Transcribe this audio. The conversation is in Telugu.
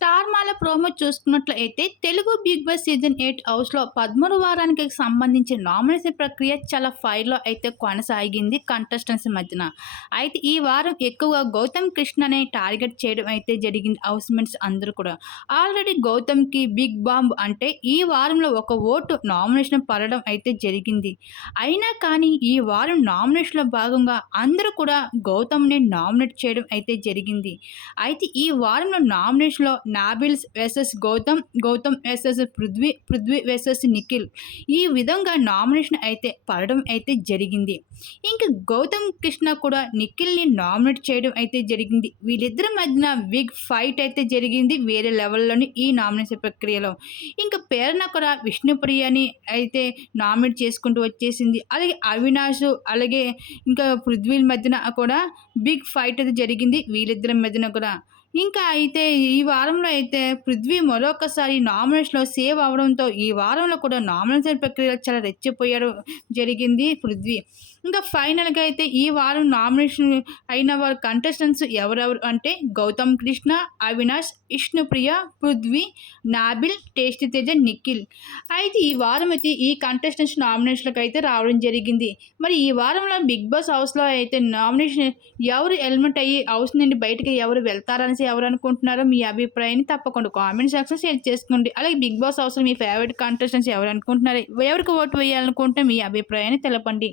స్టార్ మాల ప్రోమో చూసుకున్నట్లయితే తెలుగు బిగ్ బాస్ సీజన్ 8 హౌస్‌లో 13 వారానికి సంబంధించిన నామినేషన్ ప్రక్రియ చాలా ఫైర్‌లో అయితే కొనసాగింది కంటెస్టెంట్స్ మధ్యన. అయితే ఈ వారం ఎక్కువగా గౌతమ్ కృష్ణనే టార్గెట్ చేయడం అయితే జరిగింది హౌస్‌మేట్స్ అందరూ కూడా. ఆల్రెడీ గౌతమ్‌కి బిగ్ బాంబ్ అంటే ఈ వారంలో ఒక ఓటు నామినేషన్ పడడం అయితే జరిగింది. అయినా కానీ ఈ వారం నామినేషన్‌లో భాగంగా అందరూ కూడా గౌతమ్‌ని నామినేట్ చేయడం అయితే జరిగింది. అయితే ఈ వారంలో నామినేషన్‌లో నాబిల్స్ versus Gautham, Gautham versus Prithvi, Prithvi versus Nikhil ఈ విధంగా నామినేషన్ అయితే పడడం అయితే జరిగింది. ఇంక గౌతమ్ కృష్ణ కూడా నిఖిల్‌ని నామినేట్ చేయడం అయితే జరిగింది. వీళ్ళిద్దరి మధ్యన బిగ్ ఫైట్ అయితే జరిగింది వేరే లెవెల్‌లోని ఈ నామినేషన్ ప్రక్రియలో. ఇంక ప్రేరణ కూడా విష్ణుప్రియని అయితే నామినేట్ చేసుకుంటూ వచ్చేసింది. అలాగే అవినాష్, అలాగే ఇంకా పృథ్వీల మధ్యన కూడా బిగ్ ఫైట్ అయితే జరిగింది వీళ్ళిద్దరి మధ్యన కూడా. ఇంకా అయితే ఈ వారంలో అయితే పృథ్వీ మరొకసారి నామినేషన్‌లో సేవ్ అవ్వడంతో ఈ వారంలో కూడా నామినేషన్ ప్రక్రియలో చాలా రెచ్చిపోయారు జరిగింది పృథ్వీ. ఇంకా ఫైనల్‌గా అయితే ఈ వారం నామినేషన్ అయిన వారు కంటెస్టెంట్స్ ఎవరెవరు అంటే గౌతమ్ కృష్ణ, అవినాష్, విష్ణుప్రియ, పృథ్వీ, నాబిల్, టేస్టీ తేజ, నిఖిల్. అయితే ఈ వారం అయితే ఈ కంటెస్టెంట్స్ నామినేషన్‌లకి అయితే రావడం జరిగింది. మరి ఈ వారంలో బిగ్ బాస్ హౌస్‌లో అయితే నామినేషన్ ఎవరు ఎలిమినేట్ అయ్యి హౌస్ నుండి బయటకి ఎవరు వెళ్తారనేసి ఎవరు అనుకుంటున్నారో మీ అభిప్రాయాన్ని తప్పకుండా కామెంట్ సెక్షన్‌లో షేర్ చేసుకోండి. అలాగే బిగ్ బాస్ హౌస్‌లో మీ ఫేవరెట్ కంటెస్టెంట్స్ ఎవరు అనుకుంటున్నారు? ఎవరికి ఓటు వేయాలనుకుంటే మీ అభిప్రాయాన్ని తెలపండి.